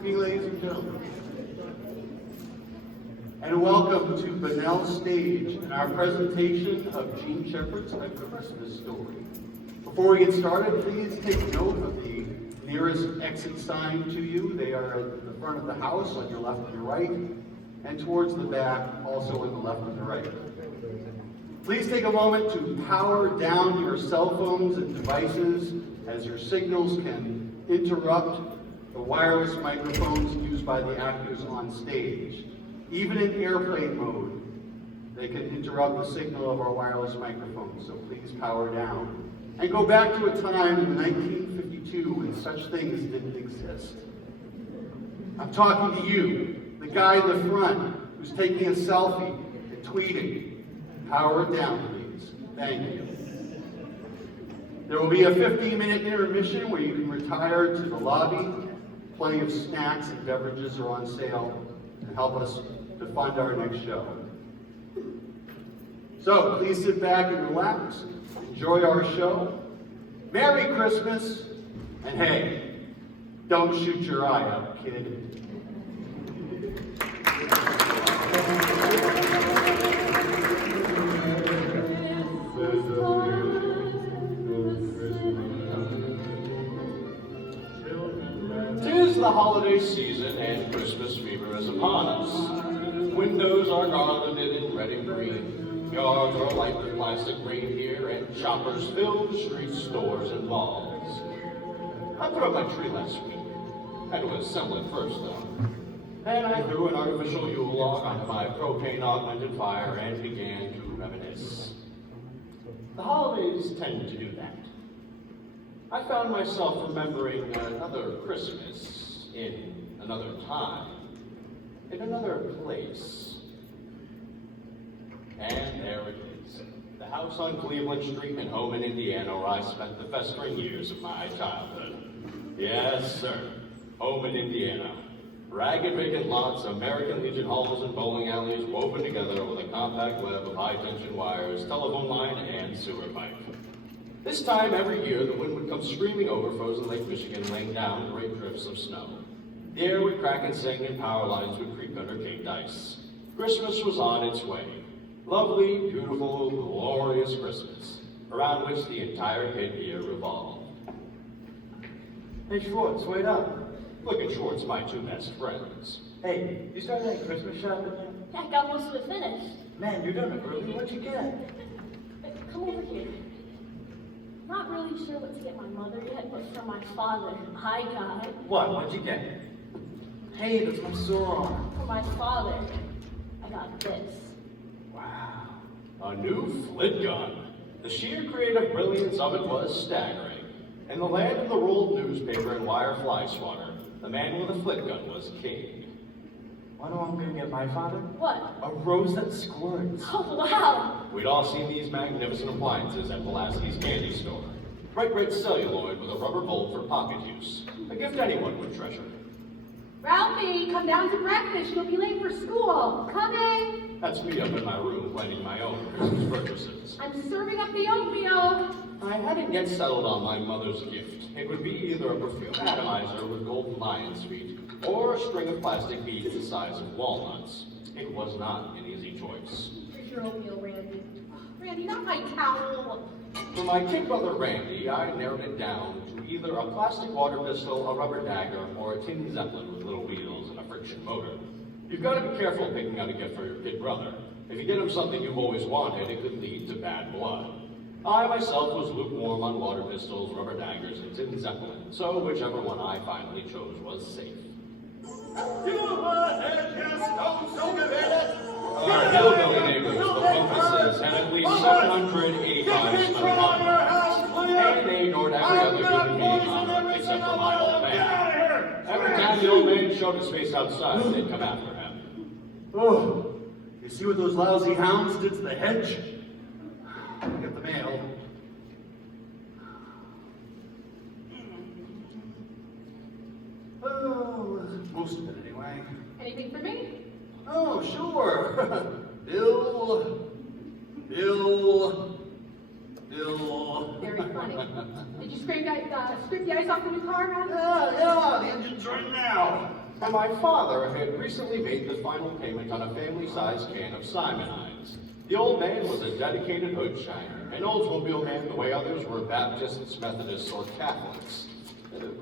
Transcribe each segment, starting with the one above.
evening, ladies and gentlemen. And welcome to Bunnell Stage and our presentation of Jean Shepherd's A Christmas Story. Before we get started, please take note of the nearest exit sign to you. They are at the front of the house on your left and your right, and towards the back, also on the left and the right. Please take a moment to power down your cell phones and devices, as your signals can interrupt the wireless microphones used by the actors on stage. Even in airplane mode, they can interrupt the signal of our wireless microphones, so please power down. And go back to a time in 1952 when such things didn't exist. I'm talking to you, the guy in the front who's taking a selfie and tweeting. Power it down, please. Thank you. There will be a 15-minute intermission where you can retire to the lobby. Plenty of snacks and beverages are on sale to help us to fund our next show. So please sit back and relax. Enjoy our show. Merry Christmas. And hey, don't shoot your eye out, kid. Tis the holiday season and Christmas fever is upon us. Windows are garlanded in red and green. Yards are light with plastic reindeer, and shoppers fill the street stores and malls. I put up my tree last week. Had to assemble it first, though. Then I threw an artificial Yule log onto my propane-augmented fire and began to reminisce. The holidays tend to do that. I found myself remembering another Christmas in another time, in another place. And there it is, the house on Cleveland Street and home in Indiana where I spent the festering years of my childhood. Yes, sir, home in Indiana. Ragged vacant lots, American Legion halls and bowling alleys woven together with a compact web of high-tension wires, telephone line, and sewer pipe. This time every year, the wind would come screaming over frozen Lake Michigan, laying down great drifts of snow. The air would crack and sing, and power lines would creak under caked ice. Christmas was on its way. Lovely, beautiful, glorious Christmas, around which the entire kid year revolved. Hey, Schwartz, wait up. Look at Schwartz, my two best friends. Hey, you started that Christmas shopping yet? Yeah, I got most of it finished. Man, you're done it early. What'd you get? Come over here. Not really sure what to get my mother yet, but for my father, I got... What'd you get? Hey, that's my sore arm. For my father, I got this. Wow. A new flit gun. The sheer creative brilliance of it was staggering. In the land of the rolled newspaper and wire fly swatter, the man with a flit gun was king. Wanna know what I'm gonna get my father? What? A rose that squirts. Oh, wow! We'd all seen these magnificent appliances at Pulaski's candy store. Bright red celluloid with a rubber bolt for pocket use. A gift anyone would treasure. Ralphie, come down to breakfast. You'll be late for school. Coming. That's me up in my room planning my own Christmas purchases. I'm serving up the oatmeal. I hadn't yet settled on my mother's gift. It would be either a perfume atomizer with golden lion sweet, or a string of plastic beads the size of walnuts. It was not an easy choice. Here's your oatmeal, Randy. Randy, not my towel. For my kid brother Randy, I narrowed it down to either a plastic water pistol, a rubber dagger, or a tin zeppelin with little wheels and a friction motor. You've got to be careful picking out a gift for your kid brother. If you get him something you've always wanted, it could lead to bad blood. I myself was lukewarm on water pistols, rubber daggers, and tin zeppelin, so whichever one I finally chose was safe. Our hillbilly neighbors, the Farkases, had at least 785 snowy houses, and they ignored every other human being on earth except for my old man. Every time the old man showed his face outside, they'd come after him. Oh, you see what those lousy hounds did to the hedge? Get the mail. Oh, most of it anyway. Anything for me? Oh, sure. Bill. Very funny. Did you scrape the ice off the new car, man? Yeah, the engine's running now. And my father had recently made the final payment on a family-sized can of Simonides. The old man was a dedicated hoodshiner, an Oldsmobile man the way others were Baptists, Methodists, or Catholics.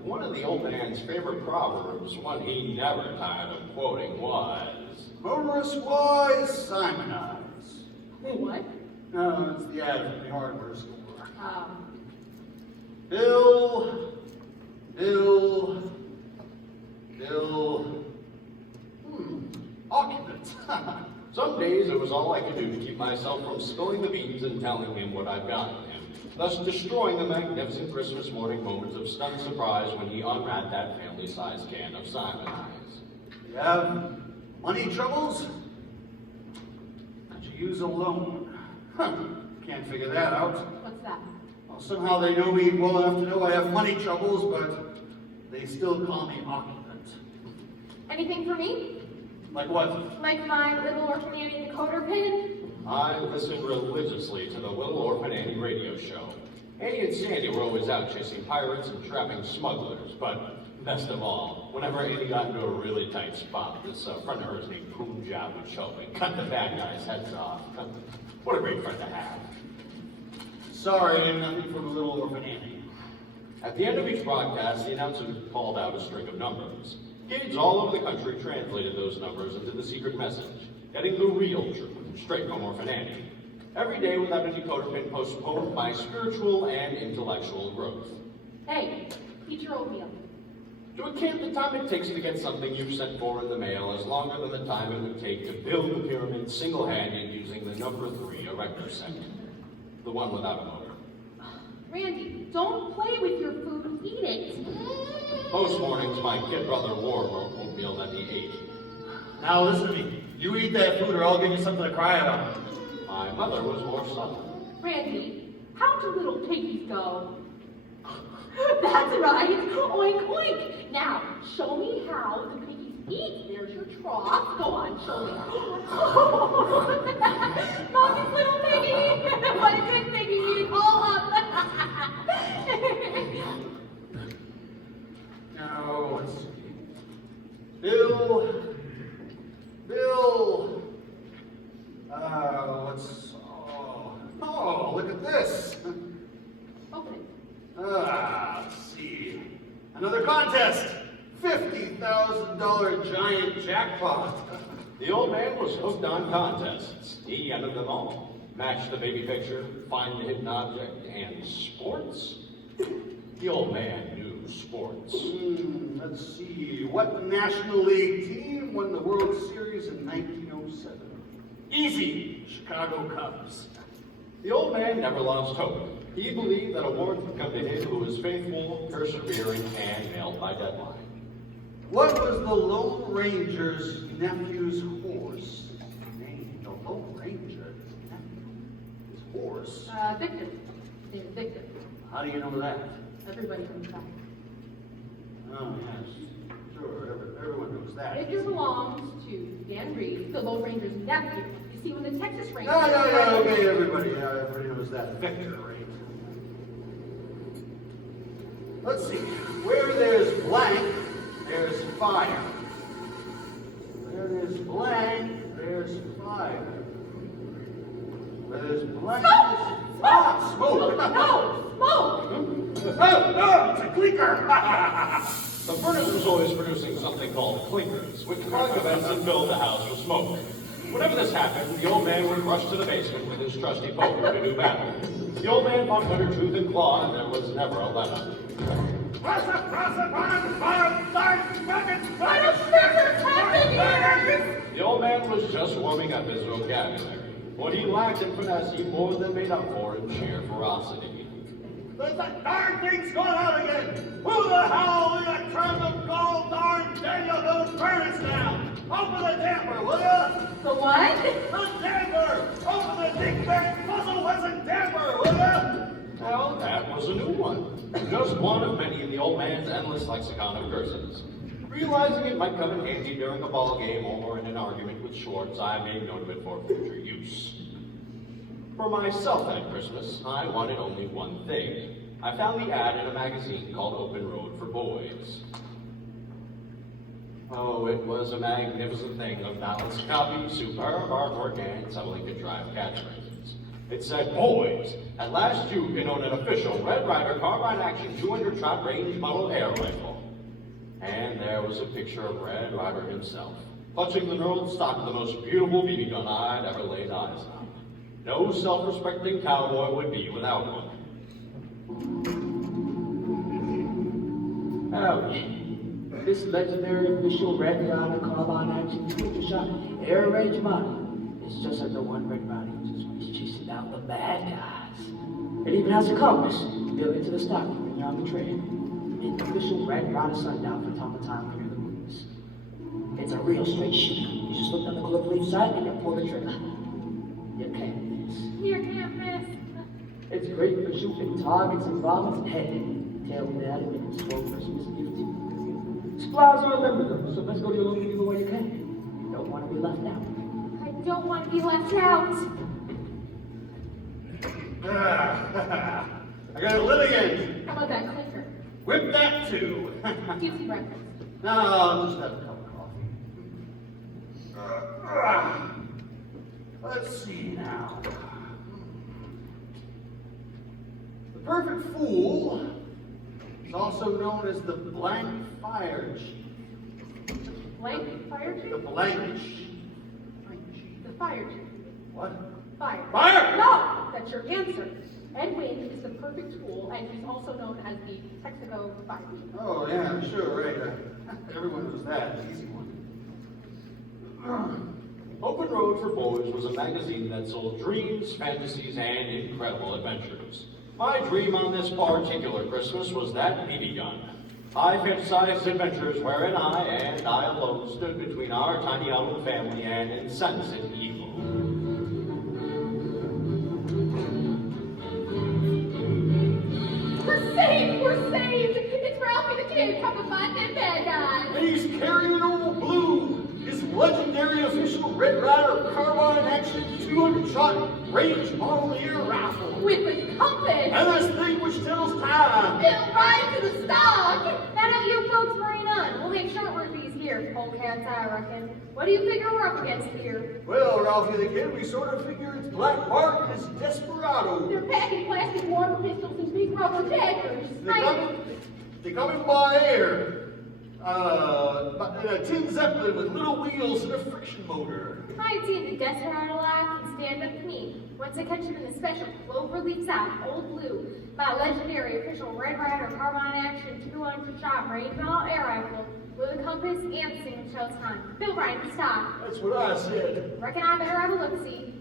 One of the old man's favorite proverbs, one he never tired of quoting, was, Motorist wise Simonides. What? No, it's the ad from the hardware store. Um, Occupant. Some days it was all I could do to keep myself from spilling the beans and telling him what I've gotten him, thus destroying the magnificent Christmas morning moments of stunned surprise when he unwrapped that family-sized can of Simonides. You have money troubles? Could you use a loan? Huh, can't figure that out. what's that? Well, somehow they know me well enough to know I have money troubles, but they still call me occupant. Anything for me? Like what? Like my little orphan Annie decoder pin? I listened religiously to the Little Orphan Annie radio show. Annie and Sandy were always out chasing pirates and trapping smugglers, but best of all, whenever Annie got into a really tight spot, this friend of hers named Punjab would show up and cut the bad guys' heads off. What a great friend to have. Sorry, nothing from the little orphan Annie. At the end of each broadcast, the announcer called out a string of numbers. Kids all over the country translated those numbers into the secret message, getting the real truth straight from Orphan Annie. Every day without a decoder pin postponed my spiritual and intellectual growth. Hey, eat your oatmeal. To a kid, the time it takes to get something you've sent for in the mail is longer than the time it would take to build the pyramid single-handed using the number 3 erector set. The one without a motor. Randy, don't play with your food, eat it. Most mornings, my kid brother wore oatmeal that he ate. Now listen to me. You eat that food or I'll give you something to cry about. My mother was more subtle. Randy, how do little piggies go? That's right, oink oink. Now, show me how the piggies eat. There's your trough. Go on, show me. Mommy's little piggy. What a big piggy, eat it all up. Now, let's see. Bill. Oh, look at this. Open it. Let's see. Another contest. $50,000 giant jackpot. The old man was hooked on contests. He entered them all. Match the baby picture, find the hidden object, and sports? The old man knew sports. Let's see. What National League team won the World Series in 1907? Easy. Chicago Cubs. The old man never lost hope. He believed that awards would come to him who was faithful, persevering, and nailed by deadline. What was the Lone Ranger's nephew's horse? Name, the Lone Ranger's nephew's horse. Victor. Named Victor. How do you know that? Everybody knows that. Oh, yes. Sure, everyone knows that. Victor belongs to Dan Reed, the Lone Ranger's nephew. You see, when the Texas Rangers... No, okay, everybody knows that. Victor, right? Let's see. Where there's blank, there's fire. Where there's blank, there's fire. Where there's blank, there's smoke. No, smoke! Oh, it's a clinker. The furnace was always producing something called clinkers, which caused the vents and filled the house with smoke. Whenever this happened, the old man would rush to the basement with his trusty poker to do battle. The old man fought under tooth and claw, and there was never a let-up. The old man was just warming up his vocabulary. What he lacked in finesse, he more than made up for in sheer ferocity. There's that darn thing's going out again! Who the hell will you turn the gall darn Daniel furnace down? Open the damper, will ya? The what? The damper! Open the big bang puzzle Wesson damper, will ya? Well, that was a new one. Just one of many in the old man's endless lexicon of curses. Realizing it might come in handy during a ball game or in an argument with Schwartz, I made note of it for future use. For myself that Christmas, I wanted only one thing. I found the ad in a magazine called Open Road for Boys. Oh, it was a magnificent thing of balanced copy, superb artwork, and subtly contrived catchphrases. It said, "Boys, at last you can own an official Red Ryder carbine action 200-shot range model air rifle." And there was a picture of Red Ryder himself, clutching the knurled stock of the most beautiful BB gun I'd ever laid eyes on. No self-respecting cowboy would be without one. Howdy. This legendary official Red Ryder carbine action 200-shot air range model is just like the one Red Ryder uses when he's chasing down the bad guys. It even has a compass built into the stock when you're on the trail. An official Red Ryder sundown for time to time clear the moves. It's a real straight shooter. You just look down the clover leaf sight and you pull the trigger. You can't miss. You can't miss. It's great for shooting targets and vomits and head. Tell me that and it's for Christmas gift too. Supplies are limited, so let's go to your local people where you can. You don't want to be left out. I don't want to be left out. I got a litigant. How about that clicker? Whip that too. Give some breakfast. No, I'll just have a cup of coffee. Let's see now. The perfect fool is also known as the blank fire chief. Blank fire chief? The blank chief. The fire chief. What? Fire. Fire! No! That's your answer. Edwin is the perfect tool, and he's also known as the Texaco Fire Chief. Oh, yeah, sure, right. Everyone knows that. Easy one. Open Road for Boys was a magazine that sold dreams, fantasies, and incredible adventures. My dream on this particular Christmas was that BB gun. I fantasized adventures wherein I, and I alone, stood between our tiny island family and insensate evil. We're saved! We're saved! It's Ralphie the Kid from the Find Them Bad Guys! And he's carrying old Blue, his legendary official Red Ryder carbine action 200-shot range model air rifle. With the compass! And this thing which tells time. Built right to the stock! Now don't you folks worry none. We'll make short work of these here, polecats, I reckon. What do you figure we're up against here? Well, Ralphie the Kid, we sort of figure it's Black Bart and his Desperado. They're packing plastic water pistols and big rubber daggers. They come in by air. A tin Zeppelin with little wheels and a friction motor. I've seen the Desperado laugh and stand up to me. Once I catch him in the special cloverleaf sound, Old Blue, my legendary official Red Ryder carbine action 200-shot range model air rifle with a compass and single shell time. Built right in stock. That's what I said. Reckon I better have a look-see.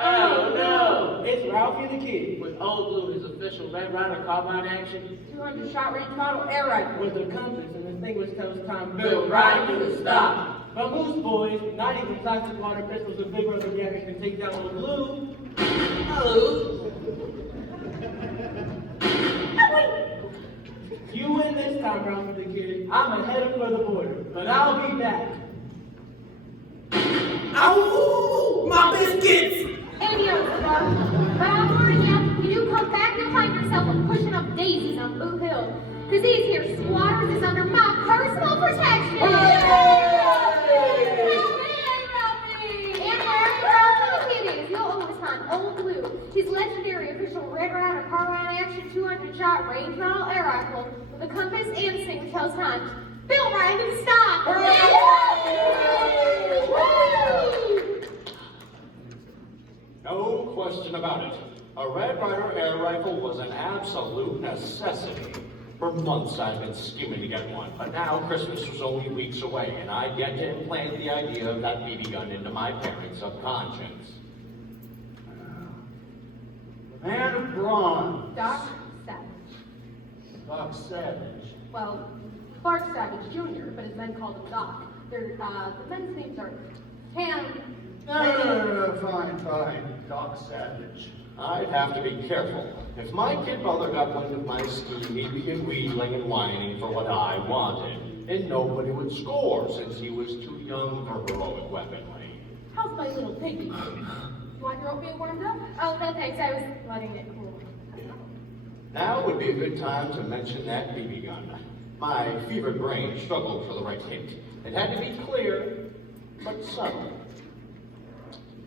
Oh no! It's Ralphie the Kid with Old Blue, his official Red Ryder carbine action 200-shot range model air rifle with a compass and a thing which tells time built right to the stop. But Moose Boys, not even plastic water pistols and big rubber daggers can take down Old Blue. Oh. You win this time, Ralphie the Kid. I'm headed for the border, but I'll be back. Ow! My biscuits! Any other stuff. But I'll warn you, you do come back, you'll find yourself pushing up daisies on Blue Hill. Cause these here squatters is under my personal protection. And wherever Ralphie the Kid is, you'll always find Old Blue, his legendary official Red Ryder carbine action 200-shot range model air rifle with a compass and single shell time. Built right into the stock. No question about it. A Red Ryder air rifle was an absolute necessity. For months I'd been scheming to get one, but now Christmas was only weeks away, and I'd get to implant the idea of that BB gun into my parents' subconscious. The man of brawn. Doc Savage. Doc Savage. Well, Clark Savage Jr., but his men called him Doc. The men's names are Cam. No, fine. Doc Savage. I'd have to be careful. If my kid brother got wind of my scheme, he'd begin wheedling and whining for what I wanted. And nobody would score since he was too young for heroic weaponry. How's my little piggy? You want your oatmeal warmed up? Oh, no thanks, I was letting it cool. Now would be a good time to mention that BB gun. My fevered brain struggled for the right hint. It had to be clear, but subtle.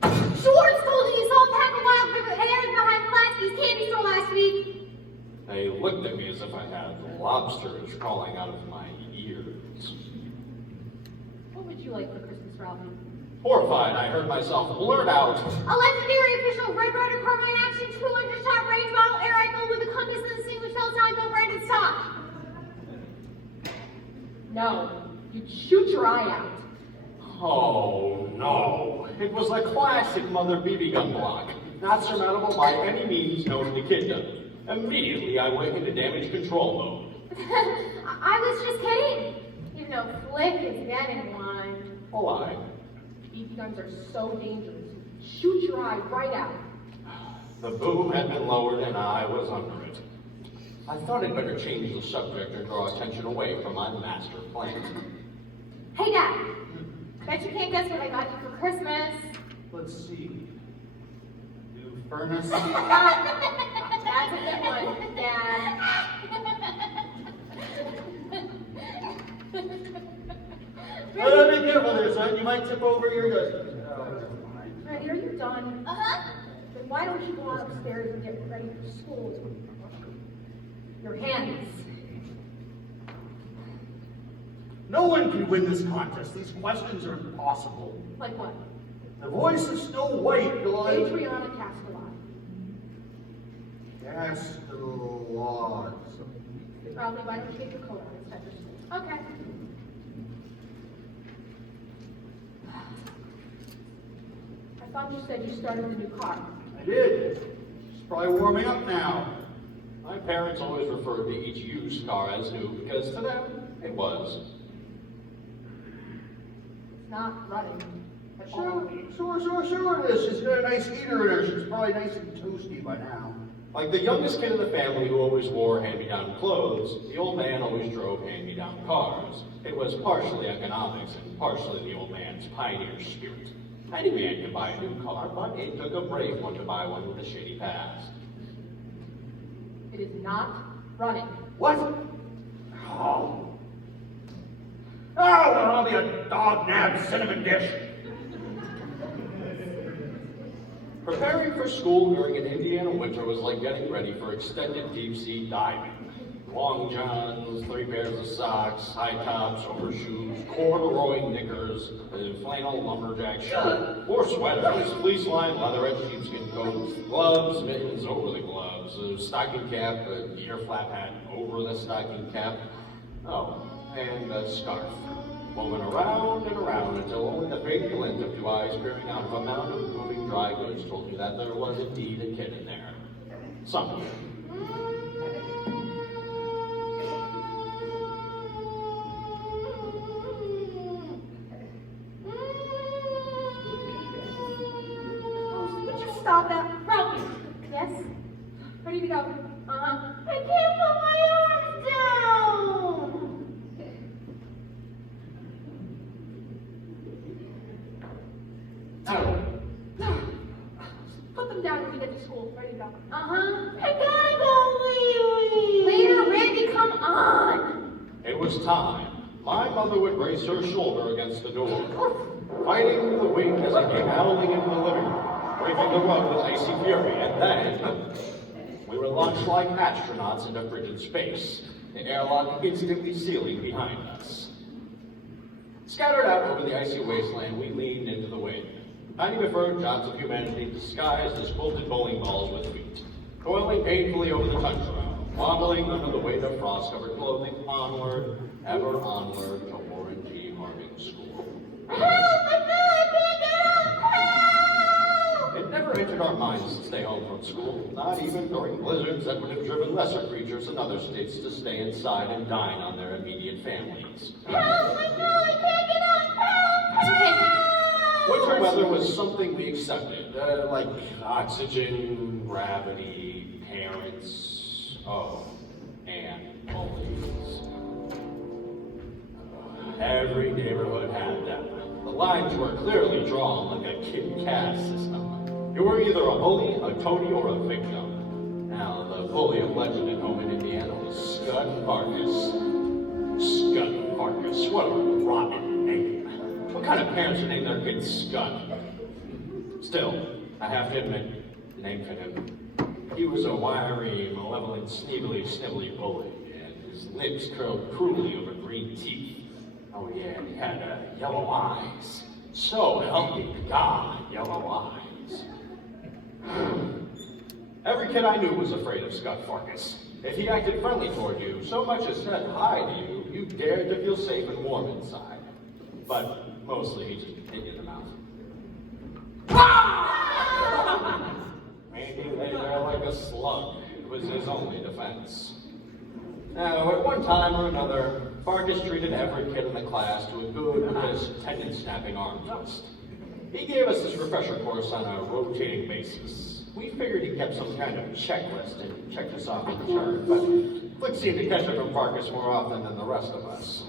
Schwartz told you you saw a pack of wild berries behind Pulaski's candy store last week. They looked at me as if I had lobsters crawling out of my ears. What would you like for Christmas, Ralphie? Horrified, I heard myself blurt out, A legendary official Red Rider Carbine Action 200-shot range model air rifle with a compass and distinguished Calzone no branded stock. No, you'd shoot your eye out. oh no. It was a classic Mother BB gun block, not surmountable by any means known to kiddom. Immediately, I went into damage control mode. I was just kidding. Even though Flick is getting one. Oh, I. BB guns are so dangerous. Shoot your eye right out. The boom had been lowered and I was under it. I thought I'd better change the subject and draw attention away from my master plan. Hey, Dad. Bet you can't guess what I got you for Christmas. Let's see. New furnace. That's a good one, Dad. Be careful there, son. You might tip over your dust. Ready, are you done? Uh-huh. Then why don't you go on upstairs and get ready for school? Your hands. No one can win this contest. These questions are impossible. Like what? The voice of Snow White, Adriana Castellani. Yes, the laws. Ralphie, why don't you get your coat on? It's time for school. Okay. I thought you said you started the new car. I did. It's probably warming up now. My parents always referred to each used car as new because to them, it was. It's not running. At all. Sure it is. She's got a nice heater in her. She's probably nice and toasty by now. Like the youngest kid in the family who always wore hand-me-down clothes, the old man always drove hand-me-down cars. It was partially economics and partially the old man's pioneer spirit. Any man can buy a new car, but it took a brave one to buy one with a shady past. It is not running. What? Oh. Oh, well, I'll be a dog-nabbed cinnamon dish. Preparing for school during an Indiana winter was like getting ready for extended deep-sea diving. Long johns, 3 pairs of socks, high tops, overshoes, corduroy knickers, a flannel lumberjack shirt, 4 sweaters, fleece-lined leatherette sheepskin coats, gloves, mittens over the gloves, a stocking cap, a deer flap hat over the stocking cap, oh, and a scarf. Woven around and around until only the faint glint of 2 eyes peering out of a mound of moving dry goods told me that there was indeed a kid in there. Somewhere. Would you stop that? Ralphie! Yes? Ready to go? Uh-huh. I can't put my arms down! Put them down when you get to school. Ready to go. Uh-huh. I gotta go wee-wee. Later, Randy, come on. It was time. My mother would brace her shoulder against the door, fighting the wind as it came howling into the living room, breaking the rug with icy fury, and then we were launched like astronauts into frigid space, the airlock instantly sealing behind us. Scattered out over the icy wasteland, we leaned into the wind. Tiny deferred jobs of humanity disguised as quilted bowling balls with feet, toiling painfully over the tundra, wobbling under the weight of frost-covered clothing, onward, ever onward to Warren G. Harding School. Help! I can't get up! Help! It never entered our minds to stay home from school, not even during blizzards that would have driven lesser creatures in other states to stay inside and dine on their immediate families. Help! I can't get up! Help! It's okay. Winter weather was something we accepted, like oxygen, gravity, parents, and bullies. Every neighborhood had them. The lines were clearly drawn like a kid caste system. You were either a bully, a toady, or a victim. Now, the bully of legend at home in Indiana was Scut Farkus. Scut Farkus, what a rotten name. What kind of parents would name their kid Scut? Still, I have to admit, the name fit him. He was a wiry, malevolent, snivelly bully, and his lips curled cruelly over green teeth. Oh yeah, and he had yellow eyes. So help me God, yellow eyes. Every kid I knew was afraid of Scut Farkus. If he acted friendly toward you, so much as said hi to you, you dared to feel safe and warm inside. But mostly he just hit you in the mouth. And he lay there like a slug. It was his only defense. Now, at one time or another, Farkas treated every kid in the class to a good, crisp, tendon-snapping arm twist. He gave us this refresher course on a rotating basis. We figured he kept some kind of checklist and checked us off in return, but Flick seemed to catch up on Farkas more often than the rest of us.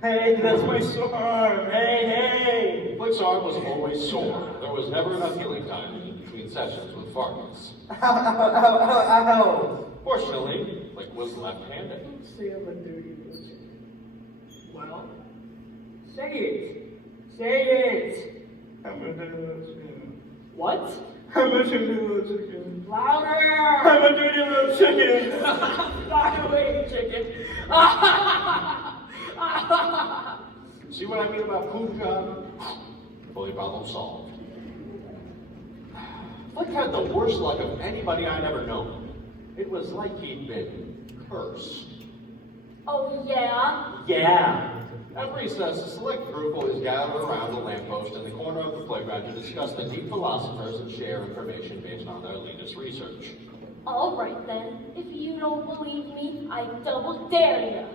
Hey, that's my sore arm. Hey! Flick's arm was always sore. There was never enough healing time in between sessions with Farkas. Ow! Fortunately, Flick was left-handed. Say I'm a dirty bitch. Well, Say it. Say it. I'm a dirty little chicken. What? I'm a dirty little chicken. Louder! I'm a dirty little chicken. Fly away, chicken. See what I mean about food job? Fully problem solved. Flick had the worst luck of anybody I'd ever known. It was like he'd been cursed. Oh, yeah? Yeah. At recess, a select group always gathered around the lamppost in the corner of the playground to discuss the deep philosophers and share information based on their latest research. All right, then. If you don't believe me, I double dare you.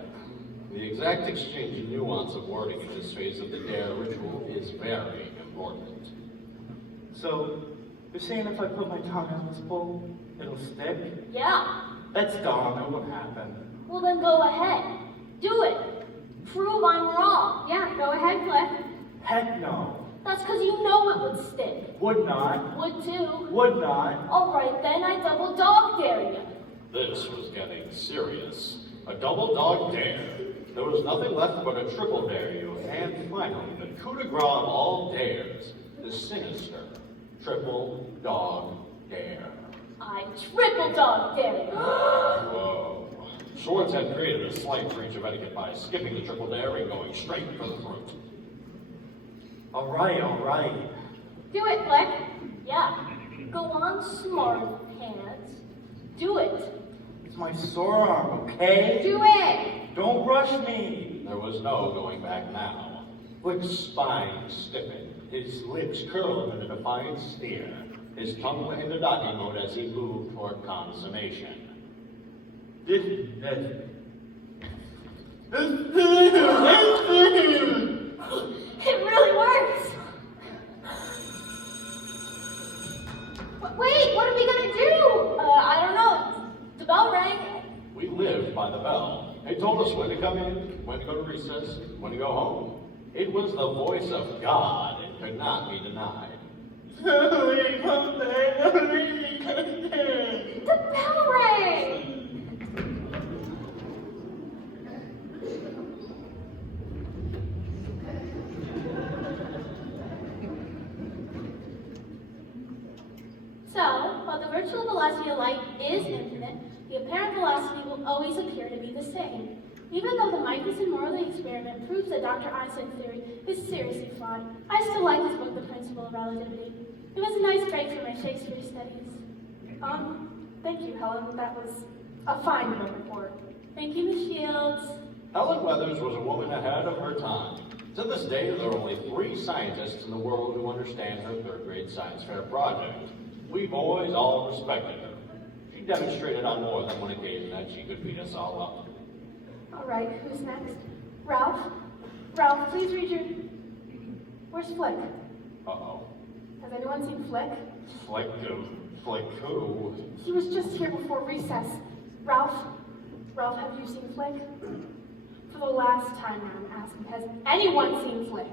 The exact exchange and nuance of wording in this phase of the dare ritual is very important. So, you're saying if I put my tongue on this bowl, it'll stick? Yeah. That's dumb. It won't happen. Well, then go ahead. Do it. Prove I'm wrong. Yeah, go ahead, Flick. Heck no. That's because you know it would stick. Would not. Would too. Would not. All right, then I double dog dare you. This was getting serious. A double dog dare. There was nothing left but a triple dare you, and finally, the coup de grace of all dares, the sinister triple dog dare. I triple dog dare you. Whoa. Schwartz had created a slight breach of etiquette by skipping the triple dare and going straight for the throat. All right. Do it, Flick. Yeah. Go on, smart pants. Do it. It's my sore arm, okay? Do it. Don't rush me. There was no going back now. Flick's spine stiffened, his lips curled in a defiant sneer. His tongue went into doggy mode as he moved toward consummation. This is nasty. It really works. Wait, what are we gonna do? I don't know. The bell rang. We lived by the bell. It told us when to come in, when to go to recess, when to go home. It was the voice of God and could not be denied. The bell rang. So, while the virtual velocity of light is infinite, the apparent velocity will always appear to be the same. Even though the Michelson-Morley experiment proves that Dr. Einstein's theory is seriously flawed, I still like his book, The Principle of Relativity. It was a nice break from my Shakespeare studies. Thank you, Helen. That was a fine little report. Thank you, Ms. Shields. Helen Weathers was a woman ahead of her time. To this day, there are only 3 scientists in the world who understand her 3rd grade science fair project. We boys all respected her. She demonstrated on more than one occasion that she could beat us all up. All right, who's next? Ralph? Ralph, please read your... Where's Flick? Uh-oh. Has anyone seen Flick? Flick who? He was just here before recess. Ralph, have you seen Flick? For the last time now, I'm asking, has anyone seen Flick?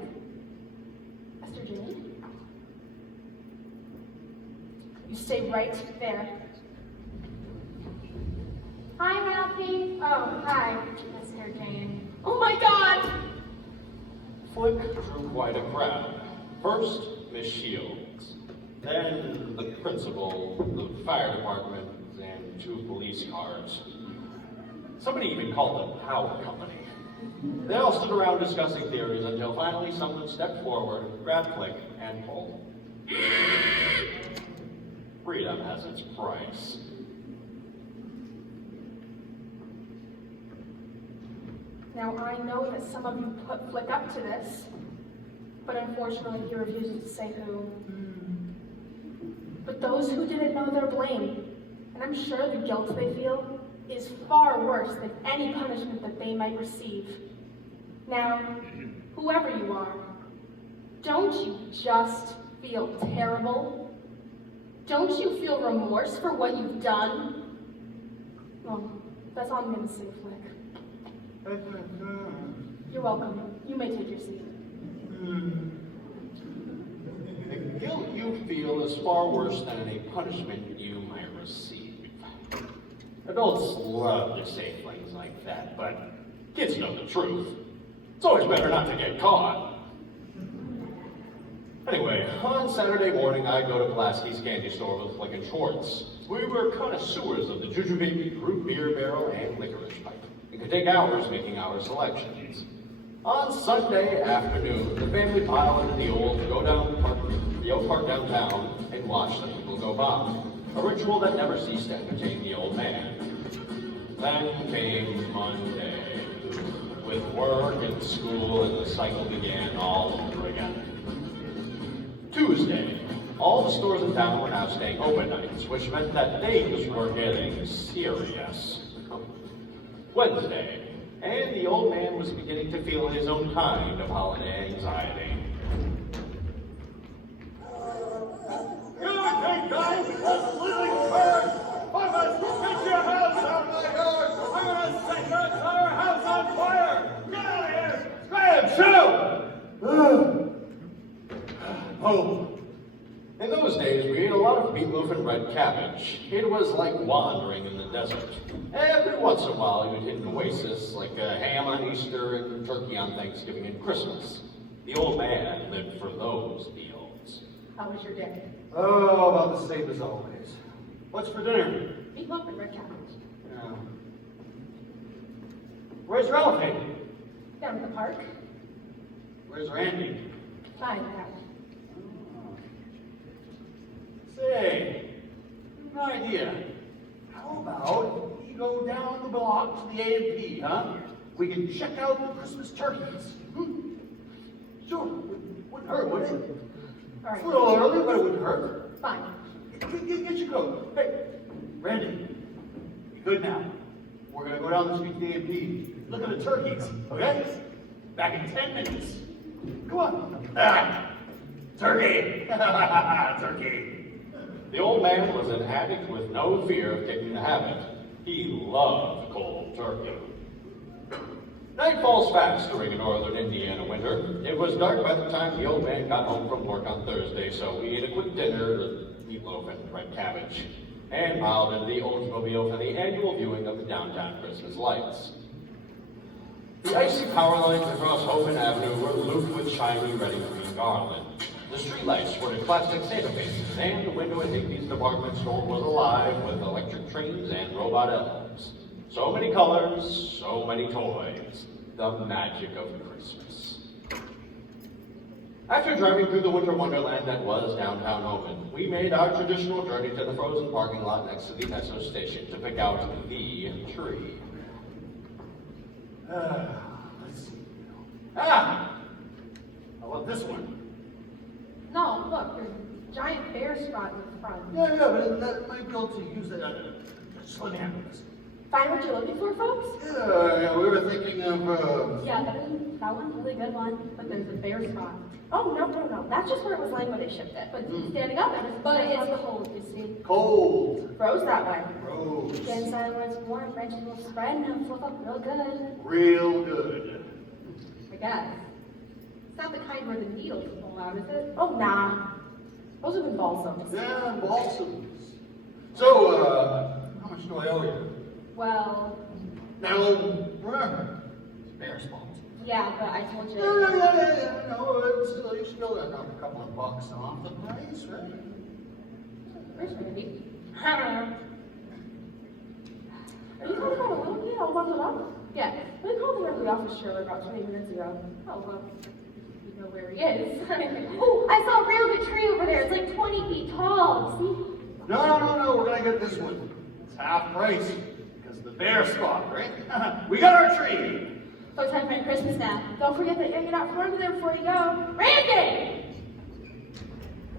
Esther Jane? You stay right there. Hi, Ralphie. Oh, hi, Mr. Jaiden. Oh my God! Flick drew quite a crowd. First, Miss Shields, then the principal, the fire department, and 2 police cars. Somebody even called the power company. They all stood around discussing theories until finally someone stepped forward, grabbed Flick, and pulled. Freedom has its price. Now, I know that some of you put Flick up to this, but unfortunately he refuses to say who. But those who didn't know their blame, and I'm sure the guilt they feel, is far worse than any punishment that they might receive. Now, whoever you are, don't you just feel terrible? Don't you feel remorse for what you've done? Well, that's all I'm going to say, Flick. You're welcome. You may take your seat. The guilt you feel is far worse than any punishment you might receive. Adults love to say things like that, but kids know the truth. It's always better not to get caught. Anyway, on Saturday morning, I go to Pulaski's candy store with Flick and Schwartz. We were connoisseurs of the jujube, root beer barrel, and licorice pipe. It could take hours making our selections. On Sunday afternoon, the family pile into the old park downtown and watch the people go by. A ritual that never ceased to entertain the old man. Then came Monday, with work and school, and the cycle began all over again. Tuesday, all the stores in town were now staying open nights, which meant that things were getting serious. Wednesday, and the old man was beginning to feel his own kind of holiday anxiety. Guys, this living bird! I must get your house out of my yard! I'm gonna set your entire house on fire! Get out of here! Graham, shoot! Oh. In those days, we ate a lot of meatloaf and red cabbage. It was like wandering in the desert. Every once in a while, you'd hit an oasis, like a ham on Easter and turkey on Thanksgiving and Christmas. The old man lived for those meals. How was your day? Oh, about the same as always. What's for dinner? Meatloaf and red cabbage. Yeah. Where's Ralphie? Down in the park. Where's Randy? Fine, now. Say, an idea. How about we go down the block to the A&P, huh? We can check out the Christmas turkeys. Sure, wouldn't hurt, would it? All It's right. a little early, but it wouldn't hurt. Fine. Get your coat. Hey, Randy, you good now? We're gonna go down the street to the A&P. Look at the turkeys, okay? Back in 10 minutes. Come on. Ah, turkey. Turkey. The old man was an addict with no fear of kicking the habit. He loved cold turkey. Night falls fast during a northern Indiana winter. It was dark by the time the old man got home from work on Thursday, so we ate a quick dinner with meatloaf and red cabbage, and piled into the Oldsmobile for the annual viewing of the downtown Christmas lights. The icy power lines across Hopen Avenue were looped with shiny red and green garland. The streetlights sported plastic Santa faces, and the window in Higby's department store was alive with electric trains and robot elves. So many colors, so many toys. The magic of Christmas. After driving through the winter wonderland that was downtown Hopen, we made our traditional journey to the frozen parking lot next to the Esso station to pick out the tree. Let's see. Ah! I love this one. No, look, there's a giant bear spot in the front. Yeah, but that might be able to use that. Just let me handle this. Find what you're looking for, folks? Yeah, we were thinking of, Yeah, that one's a really good one, but there's a bear spot. Oh, no. That's just where it was laying when they shipped it. But standing up, but it's cold, you see. cold. Rose that way. Rose. Get inside where it's warm, French will spread and it'll fluff up real good. Real good. I guess. It's not the kind where the needles fall out, is it? Oh, nah. Those have been balsams. Yeah, balsams. So, how much do I owe you? Well, Now, remember, it's Bear's fault. yeah, but I told you. No, still, you still got a couple of bucks off the price, right? Where's Randy? I don't know. Are you talking about a little kid all bundled up? Yeah, we called him at the office trailer about 20 minutes ago. Oh, well, you know where he is. Oh, I saw a real good tree over there. It's like 20 feet tall. See? No, we're gonna get this one. It's half price, because of the bear spot, right? We got our tree! So time for Christmas now. Don't forget that you're not under there before you go. Randy!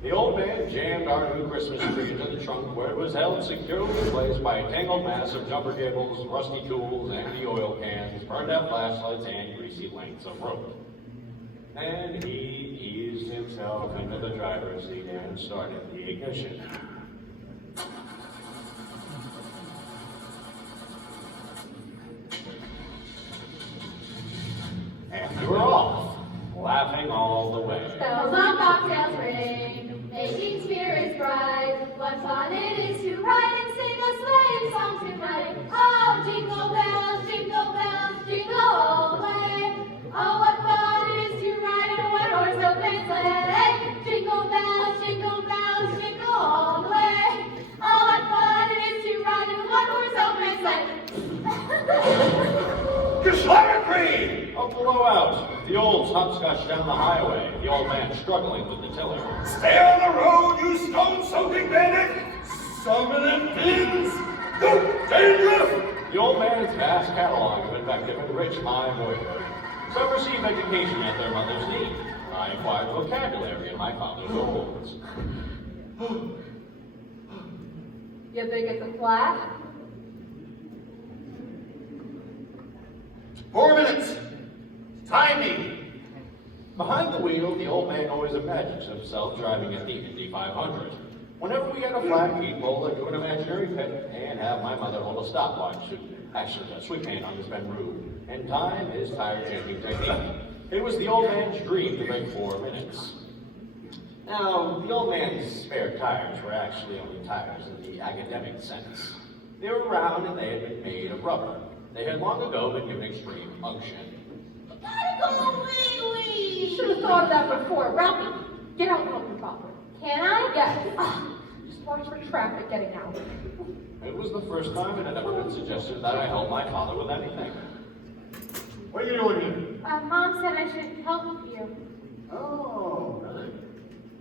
The old man jammed our new Christmas tree into the trunk where it was held securely in place by a tangled mass of jumper cables, rusty tools, empty oil cans, burned out flashlights, and greasy lengths of rope. And he eased himself into the driver's seat and started the ignition. And we were off, laughing all the way. Bells on bobtails ring, making spirits bright. What fun it is to ride and sing a sleighing song tonight. Oh, jingle bells, jingle all the way. Oh, what fun it is to ride in a one-horse open sleigh. Jingle bells, jingle all the way. Oh, what fun it is to ride in a one-horse open sleigh. Geschlagerkrieg! A blowout. The old hopscotch down the highway. The old man struggling with the tiller. Stay on the road, you stone-soaking bandit! Some of them things! Go, dangerous! The old man's vast catalog of invective enriched my boyhood. Some received education at their mother's knee. I acquired vocabulary in my father's awards. You think it's a flat? 4 minutes! Time me! Behind the wheel, the old man always imagines himself driving a the Indy 500. Whenever we had a flat, he'd pull into an imaginary pit and have my mother hold a stopwatch to actually a sweep hand on his Ben Rube, and time his tire-changing technique. It was the old man's dream to make 4 minutes. Now, the old man's spare tires were actually only tires in the academic sense. They were round and they had been made of rubber. They had long ago been given extreme unction. Gotta go wee-wee! You should have thought of that before. Ralphie, get out and help your father. Can I? Yes. Just watch for traffic getting out. It was the first time it had ever been suggested that I help my father with anything. What are you doing here? Mom said I should help you. Oh, really?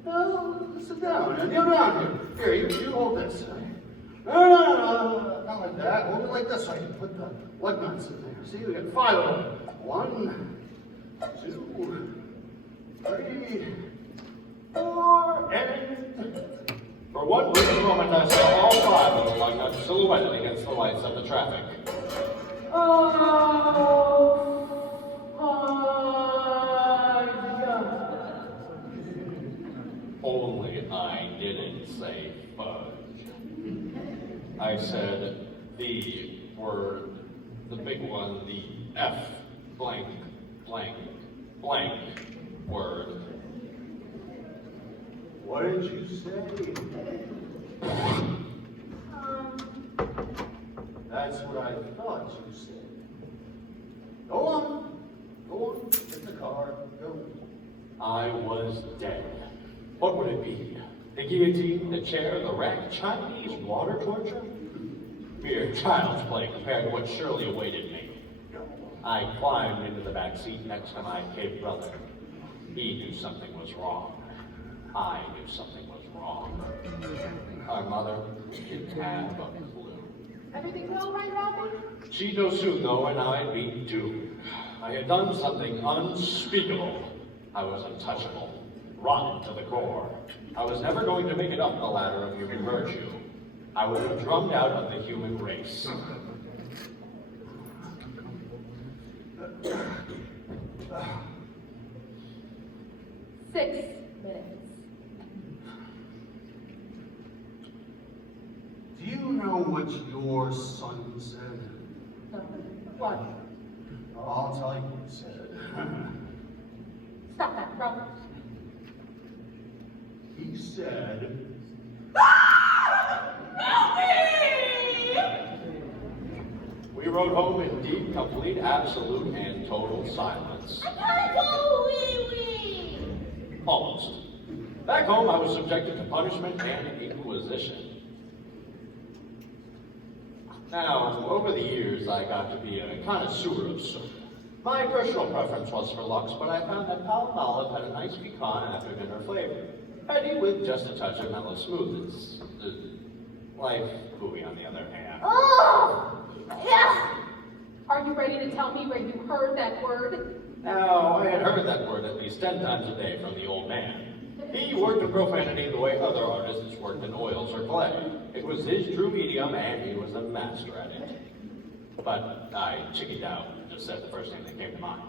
Well, sit down. And you're down here. Here, you hold this. No, not like that. Hold it like this so I can put the lug nuts in there. See, we got 5 of them. 1, 2, 3, 4, and... For one brief moment, I saw all 5 of the lug nuts silhouetted against the lights of the traffic. Oh, my God. Only I didn't say fudge. I said the word, the big one, the F blank, blank, blank word. What did you say? That's what I thought you said. Go on, get the car, go. I was dead. What would it be? The guillotine, the chair, the rack, Chinese water torture? Mere child's play compared to what surely awaited me. I climbed into the back seat next to my kid brother. He knew something was wrong. I knew something was wrong. Our mother didn't have a clue. Everything all right, Ralphie? She'd know soon, though, and I'd be doomed. I had done something unspeakable. I was untouchable, rotten to the core. I was never going to make it up the ladder of human virtue. I would have drummed out of the human race. 6 minutes. Do you know what your son said? No. What? I'll tell you what he said. Stop that, Ralphie. He said, rode home in deep, complete, absolute, and total silence. I gotta go, wee-wee! Almost. Back home, I was subjected to punishment and inquisition. Now, over the years, I got to be a connoisseur of soup. My personal preference was for Lux, but I found that Palmolive had a nice pecan after dinner flavor, heady with just a touch of mellow smoothness. Life buoy, on the other hand. Oh! Yeah! Are you ready to tell me where you heard that word? Now, I had heard that word at least 10 times a day from the old man. He worked in profanity the way other artists worked in oils or clay. It was his true medium, and he was a master at it. But I chickened out and just said the first thing that came to mind.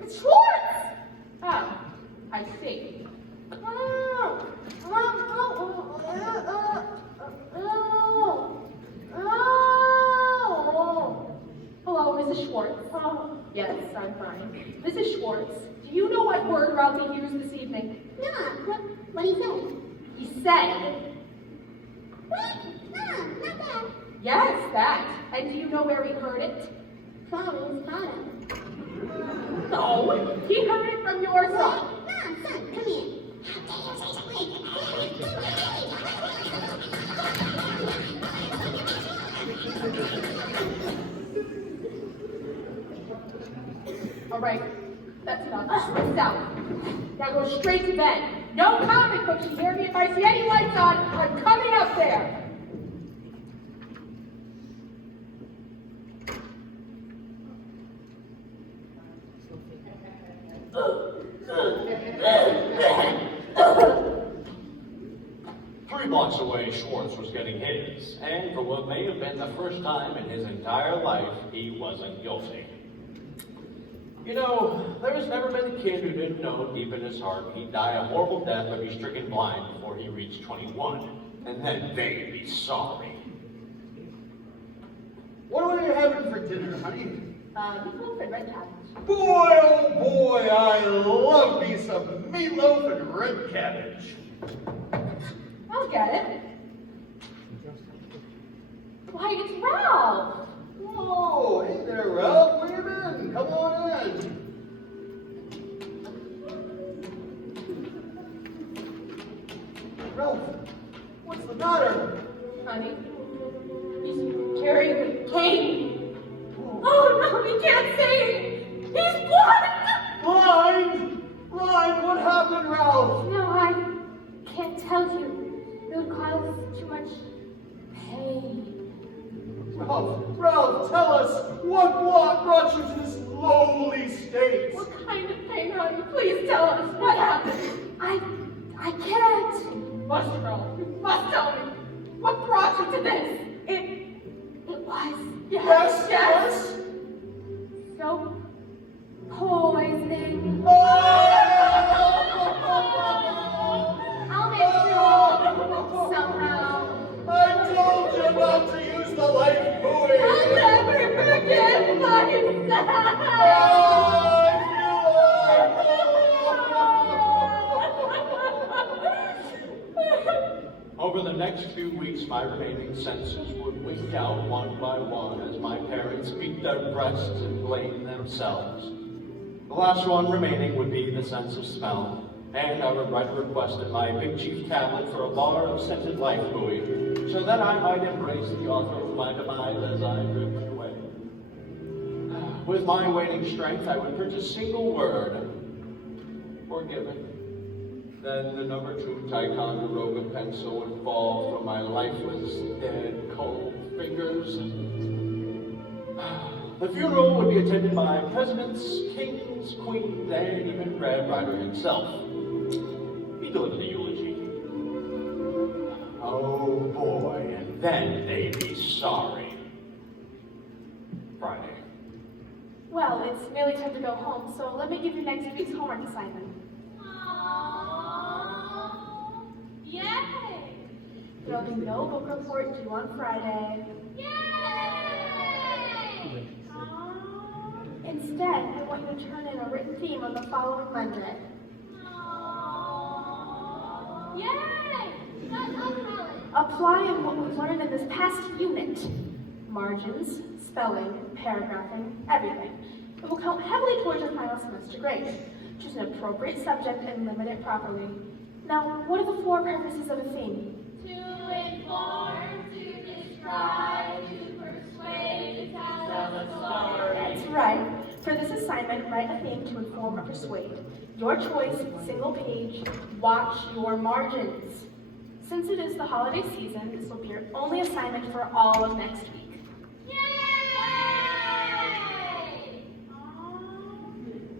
Schwartz! Oh, I see. Hello, Mrs. Schwartz. Yes, I'm fine. Mrs. Schwartz, do you know what word Ralphie used this evening? No, what do you say? He said, What? No, not that. yes, that. And do you know where he heard it? Probably his father. No, he heard it from your son. No, son, come here. How dare you say something? All right, that's enough. Now, go straight to bed. No comic books, you hear me? If I see any lights on, I'm coming up there. Three blocks away, Schwartz was getting his, and for what may have been the first time in his entire life, he wasn't guilty. You know, there has never been a kid who didn't know deep in his heart he'd die a horrible death or be stricken blind before he reached 21, and then they'd be sorry. What are you having for dinner, honey? Meatloaf and red cabbage. Boy, oh boy, I love me some meatloaf and red cabbage. I'll get it. Why, it's Ralph. Oh, hey there, Ralph. Where you been? Come on in. Ralph, what's the matter? Honey, he's carrying the cane. Oh no, we can't see! He's blind! Blind? Blind? What happened, Ralph? No, I can't tell you. It would cause too much pain. Ralph, tell us, what brought you to this lowly state? What kind of pain, honey? Please tell us what happened. I can't. Must, Ralph, you must tell me. What brought you to this? It was Yes. so poisoning. I'll make through somehow. I told you not to use the life buoy. I'll never forget Over the next few weeks, my remaining senses would wink out one by one as my parents beat their breasts and blamed themselves. The last one remaining would be the sense of smell, and I would write a request in my Big Chief tablet for a bar of scented life buoy, so that I might embrace the author of my demise as I drifted away. With my waning strength, I would print a single word: forgiven. Then the number 2 Ticonderoga pencil would fall from my lifeless, dead, cold fingers. The funeral would be attended by presidents, kings, queens, and even Red Rider himself. He delivered the eulogy. Oh boy, and then they'd be sorry. Friday. Well, it's nearly time to go home, so let me give you next week's homework assignment. Yay! There'll be no book report due on Friday. Yay! Instead, I want you to turn in a written theme on the following Monday. Yay! Applying what we learned in this past unit. margins, spelling, paragraphing, everything. It will count heavily towards your final semester grade. Choose an appropriate subject and limit it properly. Now, what are the 4 purposes of a theme? To inform, to describe, to persuade, to tell a story. That's right. For this assignment, write a theme to inform or persuade. Your choice, single page, watch your margins. Since it is the holiday season, this will be your only assignment for all of next week. Yay!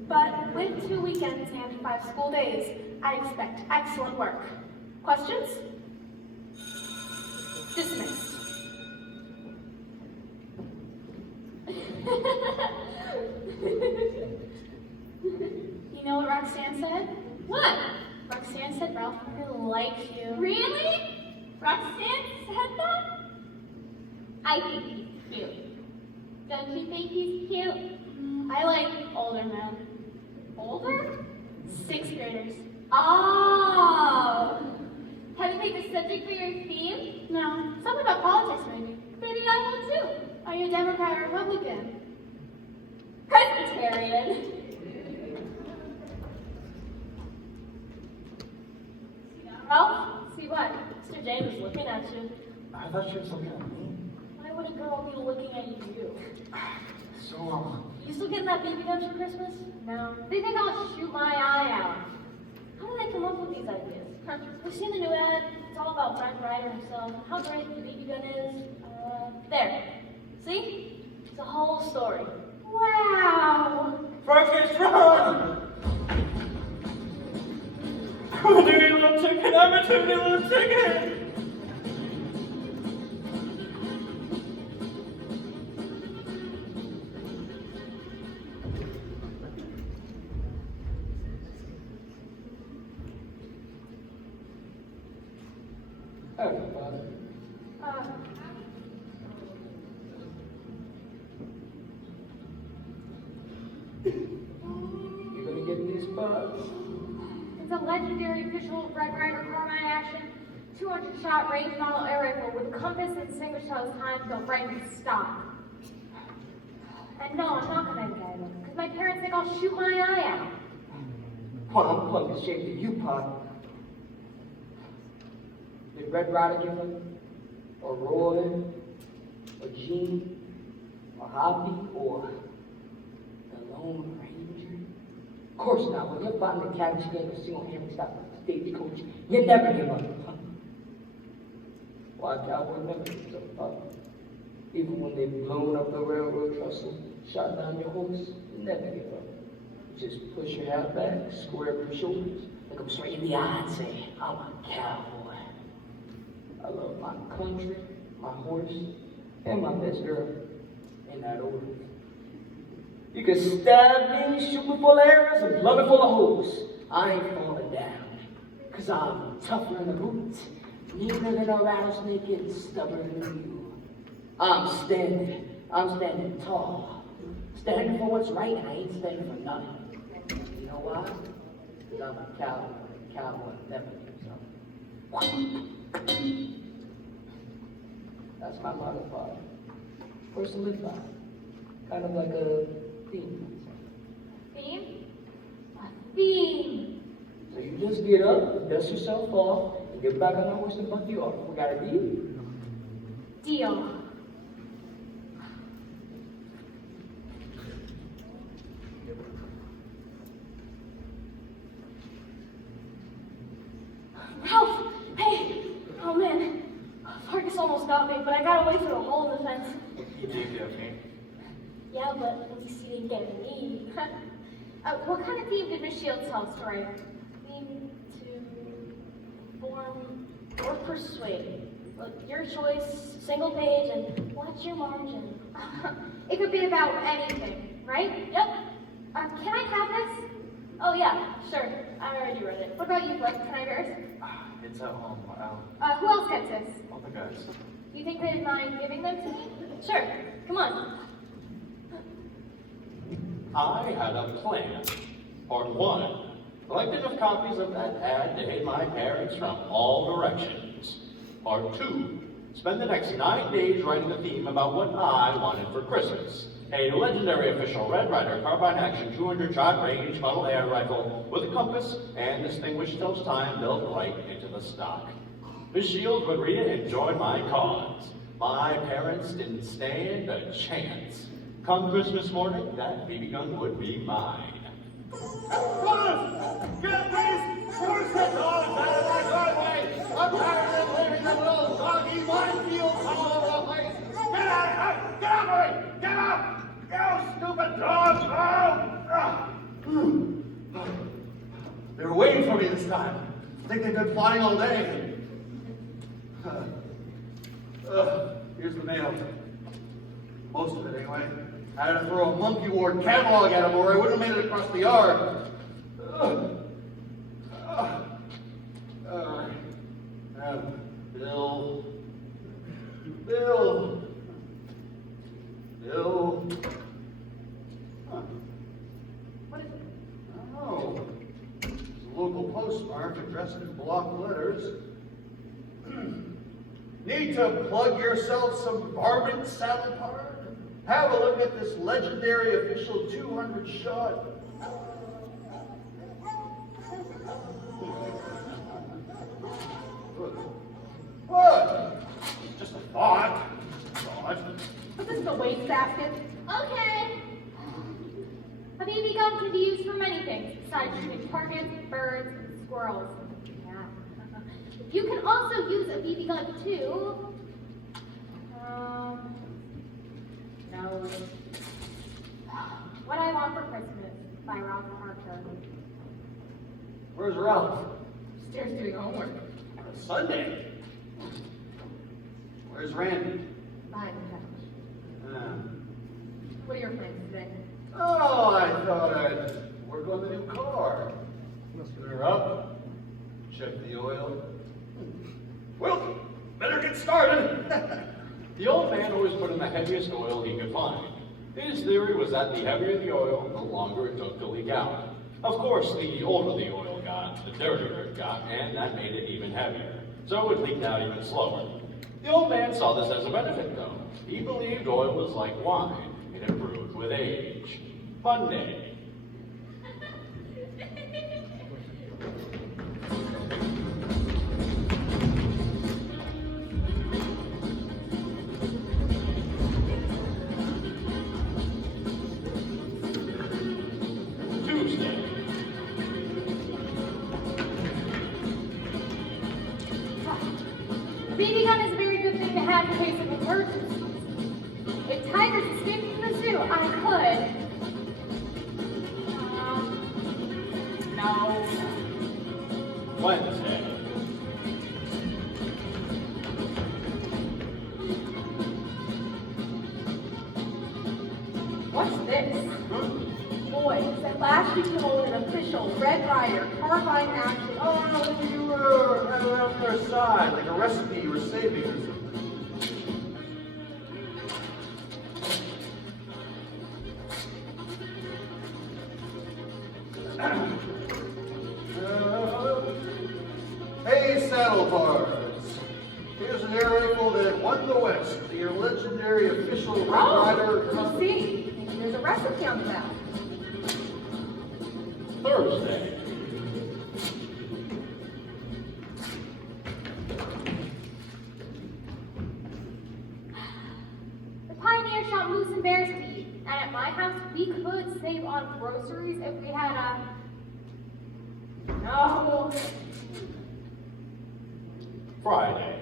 But with 2 weekends and 5 school days, I expect excellent work. Questions? Dismissed. You know what Roxanne said? What? Roxanne said Ralph really likes you. Really? Roxanne said that? I think he's cute. Don't you think he's cute? I like older men. Older? 6th graders. Oh! Have you picked a subject for your theme? No, something about politics maybe. Maybe I will too. Are you a Democrat or Republican? Presbyterian. Ralph? See what? Mr. J was looking at you. I thought she was looking at me. Why would a girl be looking at you? So, You still getting that baby gun for Christmas? No. They think I'll shoot my eye out. How do they come up with these ideas? Have you seen the new ad? It's all about Frank Ryder himself, how great the baby gun is. There. See? It's a whole story. Wow! Farkas, run! I'm a dirty little chicken, I'm a dirty little chicken! Hello, Father. You gonna get these bugs? It's a legendary official Red Ryder carbine action, 200-shot range model air rifle with compass and single shell time built right in stock. And no, I'm not gonna get it, because my parents think I'll shoot my eye out. Well, I'm plumb ashamed of you, Pop. Did Red Ryder give him? Or Roy? Or Gene? Or Hoppy? Or the Lone Ranger? Of course not. When you're fighting the cabbage game and single-handedly stop the stagecoach, you never give up. Why cowboy never gives up? Even when they've blown up the railroad trestle, shot down your horse, you never give up. You just push your hat back, square up your shoulders, look them straight in the eye and say, I'm a cowboy. I love my country, my horse, and my best girl, in that order. You can stab me, shoot me full of arrows, and plug me full of holes. I ain't falling down, cause I'm tougher than a boot, meaner than a rattlesnake, and stubborn than you. I'm standing tall, standing for what's right, and I ain't standing for nothing. You know why? Cause I'm a cowboy never gives up. That's my motto, Father. First to live by. Kind of like a theme. Theme? A theme! So you just get up, dust yourself off, and get back on the horse and buck you off. We got a deal? Deal. Ralph! Hey! Oh man. Farkas almost got me, but I got away through a hole in the fence. You did get me. Yeah, but at least he didn't get me. What kind of theme did Miss Shields tell us to write? Theme to form or persuade. Look, your choice, single page, and watch your margin. It could be about anything, right? Yep. Can I have this? Oh yeah, sure. I already read it. What about you, Blake? Can I have yours? It's at home, Who else gets this? all the guys. Do you think they'd mind giving them to me? Sure. Come on. I had a plan. Part 1. Collect enough copies of that ad to hit my parents from all directions. Part 2. Spend the next 9 days writing a theme about what I wanted for Christmas. A legendary official Red Ryder carbine action 200-shot range model air rifle with a compass and distinguished tilt time built right into the stock. The shield would read it and join my cause. My parents didn't stand a chance. Come Christmas morning, that BB gun would be mine. Run! Get these horses dogs out of my driveway! I'm tired of living in little doggy minefields all over the place! Get out! Get out of me! Get out! You stupid dogs! Oh! They were waiting for me this time. I think they've been plotting all day. Here's the mail. Most of it, anyway. I had to throw a monkey ward catalog at him or I wouldn't have made it across the yard. Bill. Huh. What is it? Oh. It's a local postmark addressed in block letters. Need to plug yourself some varmint saddle card? Have a look at this legendary official 200-shot. What? Just a thought. Put this in the wastebasket. Okay. A BB gun can be used for many things besides shooting targets, birds, and squirrels. Yeah. You can also use a BB gun too. No. What I Want for Christmas by Ralph Parker. Where's Ralph? Upstairs doing homework. Sunday. Where's Randy? Behind the couch. Uh, What are your plans today? Oh, I thought I'd work on the new car. Tune her up, check the oil. Well, better get started. The old man always put in the heaviest oil he could find. His theory was that the heavier the oil, the longer it took to leak out. Of course, the older the oil got, the dirtier it got, and that made it even heavier. So it leaked out even slower. The old man saw this as a benefit, though. He believed oil was like wine. It improved with age. Monday. Tuesday. A BB gun is a very good thing to have in case of emergency. If tigers escaped from the zoo, I could. No. Wednesday. What's this? Boys, at last you told an official Red Ryder carbine action. Oh, you were right around their side, like a recipe you were saving or something. Hey, saddle parts. Here's an air rifle that won the West, your legendary official Red Ryder. Oh, see, there's a recipe on the back. Thursday. The Pioneer shop moose and bears to eat, and at my house we could save on groceries if we had a... No. Friday.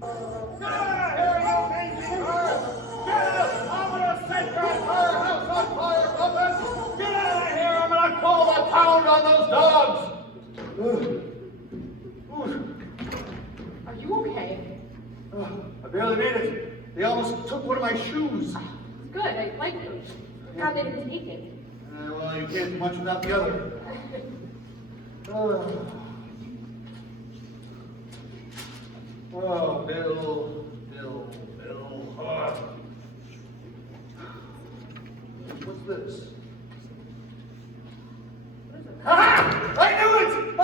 Get out of here, you mangy bird! Get out! I'm gonna set your entire house on fire, Bumpus! Get out of here! I'm gonna call the pound on those dogs! Are you okay? I barely made it. They almost took one of my shoes. Good, I like those. Glad they didn't take it. Well, you can't do much without the other. Oh, Bill. What's this? Ha! I knew it! I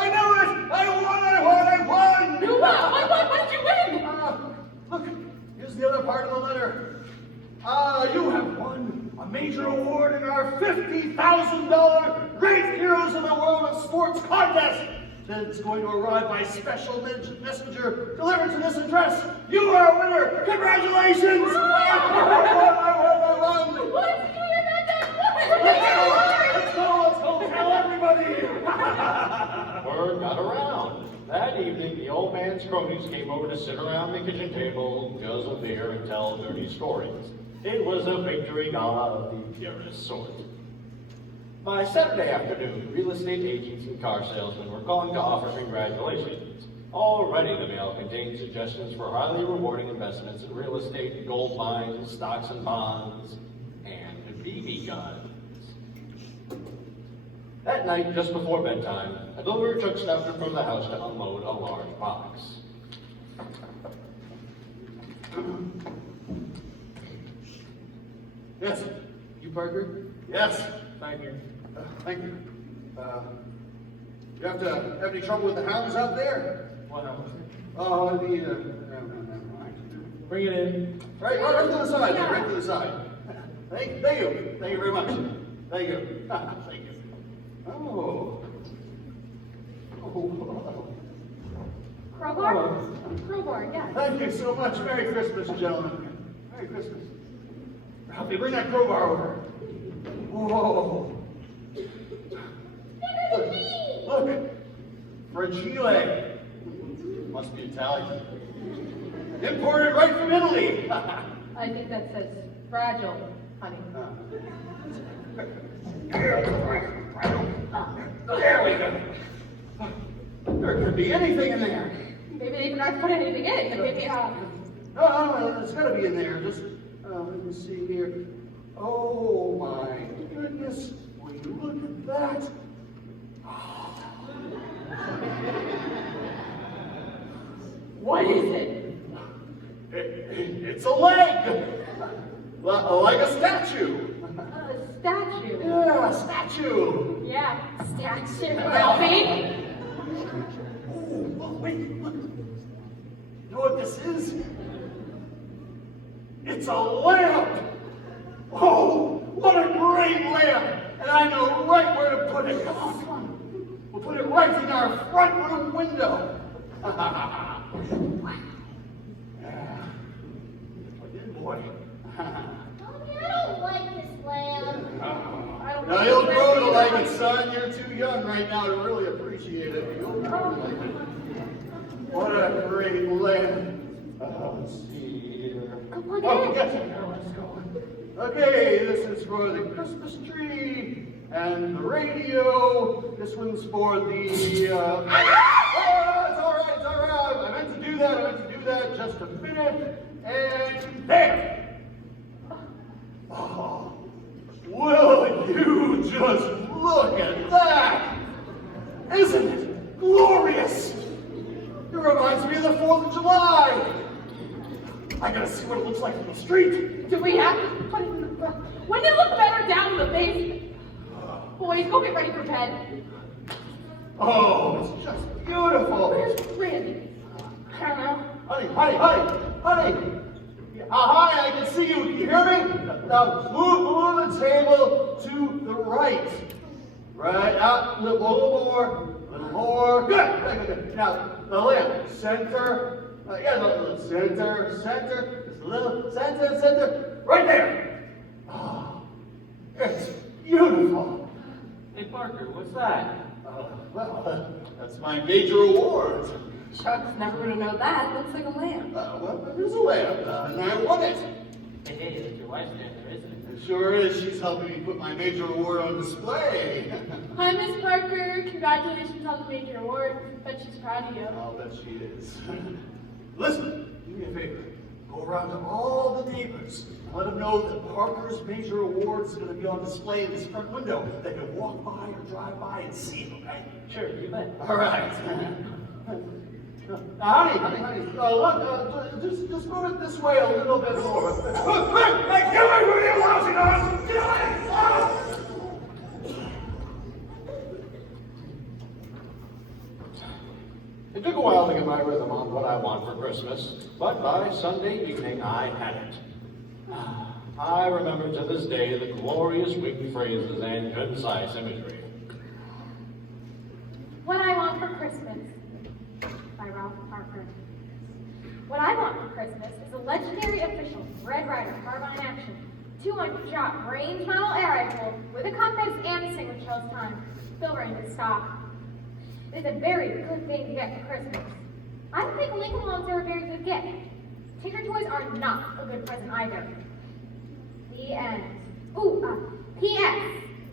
won! You won! What did you win? Here's the other part of the letter. You have won a major award in our $50,000 Great Heroes of the World of Sports contest. That's going to arrive by special messenger delivered to this address. You are a winner. Congratulations! I won. What did you hear that? Let's go tell everybody. Word got around. That evening, the old man's cronies came over to sit around the kitchen table, guzzle beer, and tell dirty stories. It was a victory gala of the purest sort. By Saturday afternoon, real estate agents and car salesmen were calling to offer congratulations. Already the mail contained suggestions for highly rewarding investments in real estate, gold mines, stocks and bonds, and BB guns. That night, just before bedtime, a delivery truck stopped in front of the house to unload a large box. Yes. You, Parker? Yes. Thank you. Thank you. You have any trouble with the hounds out there? What else? Oh, never mind. Bring it in. Right to the side, yeah. Right to the side. Thank you very much. Thank you. Thank you. Oh. Crowbar? Crowbar, yeah. Thank you so much. Merry Christmas, gentlemen. Merry Christmas. Ralphie, bring that crowbar over. Whoa. Look. Fragile. Must be Italian. Imported right from Italy. I think that says fragile, honey. There we go. There could be anything in there. Maybe they did not put anything in it, but maybe No, it's got to be in there. Just, let me see here. Oh my goodness. Will you look at that? What is it? It's a leg. Like a statue. A statue. Yeah, a statue. Yeah, statue. Ralphie? Oh, wait, look. You know what this is? It's a lamp. Oh, what a great lamp. And I know right where to put it. Come on. We'll put it right in our front room window. Boy. Mommy, I don't like this lamp. Now you'll grow to like it, son. You're too young right now to really appreciate it. You'll grow to like it. What a great lamp. Let's see here. Come on Oh, in. yes, let's go. Okay, this is for the Christmas tree and the radio. This one's for the. Oh, it's all right, it's all right. I meant to do that. Just a minute. And there. Oh, will you just look at that? Isn't it glorious? It reminds me of the 4th of July. I gotta see what it looks like from the street. Do we have to put it in the front? Wouldn't it look better down in the basement? Boys, go get ready for bed. Oh, it's just beautiful. Where's Randy? I don't know. Honey. Hi, I can see you. Can you hear me? Now, move the table to the right. Right, out, a little more. Good. Now, the lamp, center. The center. Just a little center. Right there. Oh, it's beautiful. Hey, Parker, what's that? Well, that's my major award. Chuck's never would have known that. Looks like a lamp. Well, it is a lamp, and I won it. Hey, that's your wife's down there, isn't it? It sure is. She's helping me put my major award on display. Hi, Miss Parker. Congratulations on the major award. Bet she's proud of you. I'll bet she is. Listen, do me a favor. Go around to all the neighbors. Let them know that Parker's major award is going to be on display in this front window. They can walk by or drive by and see it, okay? Sure, you bet. All right. Honey, look, just move it this way a little bit more. Hey, get away from me, lousy dogs! Get away! It took a while to get my rhythm on what I want for Christmas, but by Sunday evening I had it. I remember to this day the glorious winged phrases and concise imagery. What I Want for Christmas by Ralph Parker. What I want for Christmas is a legendary official Red Ryder carbine action 200-shot range model air rifle with a compass and a distinguished tells time. Still ready to stop. It is a very good thing to get for Christmas. I don't think Lincoln Loans are a very good gift. Tinker Toys are not a good present either. The end. P.S.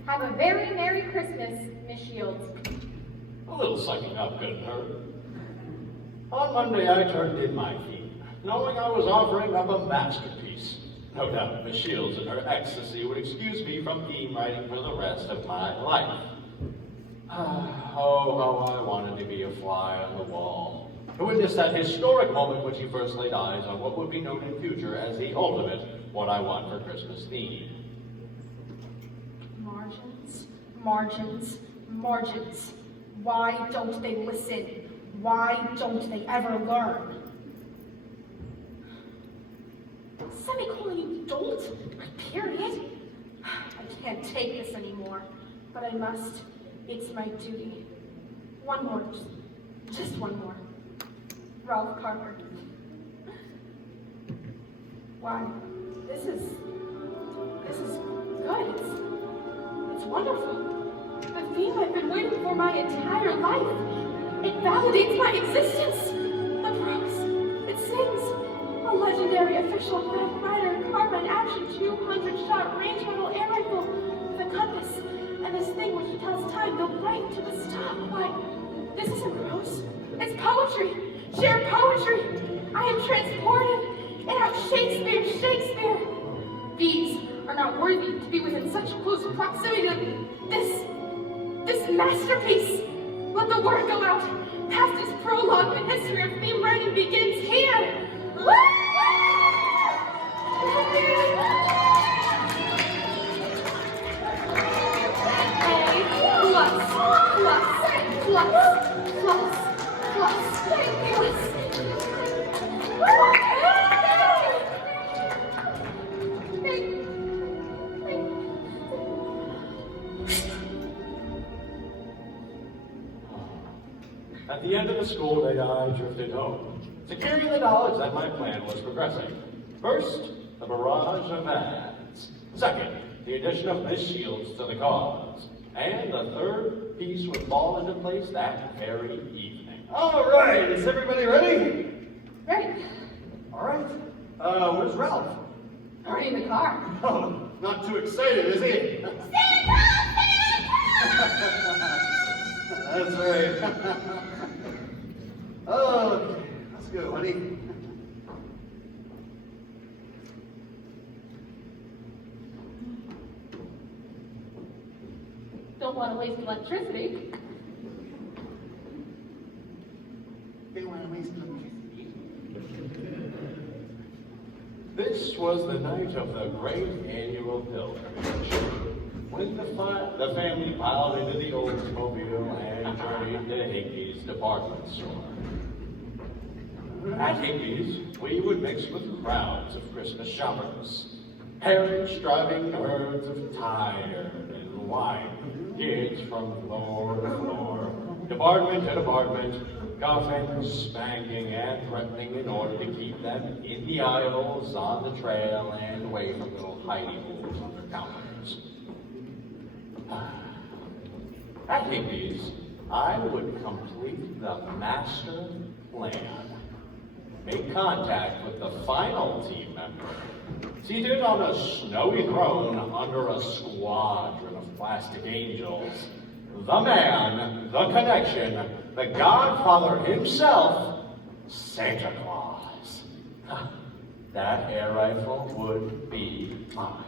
Have a very Merry Christmas, Miss Shields. A little sucking up couldn't hurt. On Monday I turned in my theme, knowing I was offering up a masterpiece. No doubt Miss Shields in her ecstasy would excuse me from theme writing for the rest of my life. Oh, how I wanted to be a fly on the wall, to witness that historic moment when she first laid eyes on what would be known in future as the ultimate What I Want for Christmas theme. Margins, margins, margins. Why don't they listen? Why don't they ever learn? Semicolon, you dolt! Period. I can't take this anymore, but I must. It's my duty. One more, just one more. Ralph Parker. Why, this is good. It's wonderful. The theme I've been waiting for my entire life. It validates my existence. The prose, it sings. A legendary official Red Ryder carbine action 200-shot range model air rifle with a compass and this thing which tells time go right to the stop. Why, this isn't prose. It's poetry. Sheer poetry. I am transported. It out Shakespeare. These are not worthy to be within such close proximity to this masterpiece. Let the word go out. Past its prologue, the history of theme writing begins here. At the end of the school day, I drifted home, securing the knowledge that my plan was progressing. First, the barrage of ads. Second, the addition of Miss Shields to the cause. And the third piece would fall into place that very evening. All right, is everybody ready? Ready. All right. Where's Ralph? Already in the car. Oh, not too excited, is he? That's right. Oh, let's go, buddy. Don't want to waste electricity. They want to waste electricity. This was the night of the great annual pilgrimage, when the family piled into the Oldsmobile and journeyed to Hickey's department store. At Hickey's, we would mix with crowds of Christmas shoppers, carriage-driving herds of tired and wine, kids from floor to floor, department to department, coughing, spanking, and threatening in order to keep them in the aisles, on the trail, and away from little hidey holes on their counters. At Hickey's, I would complete the master plan. Make contact with the final team member, seated on a snowy throne under a squadron of plastic angels. The man, the connection, the Godfather himself, Santa Claus. That air rifle would be mine.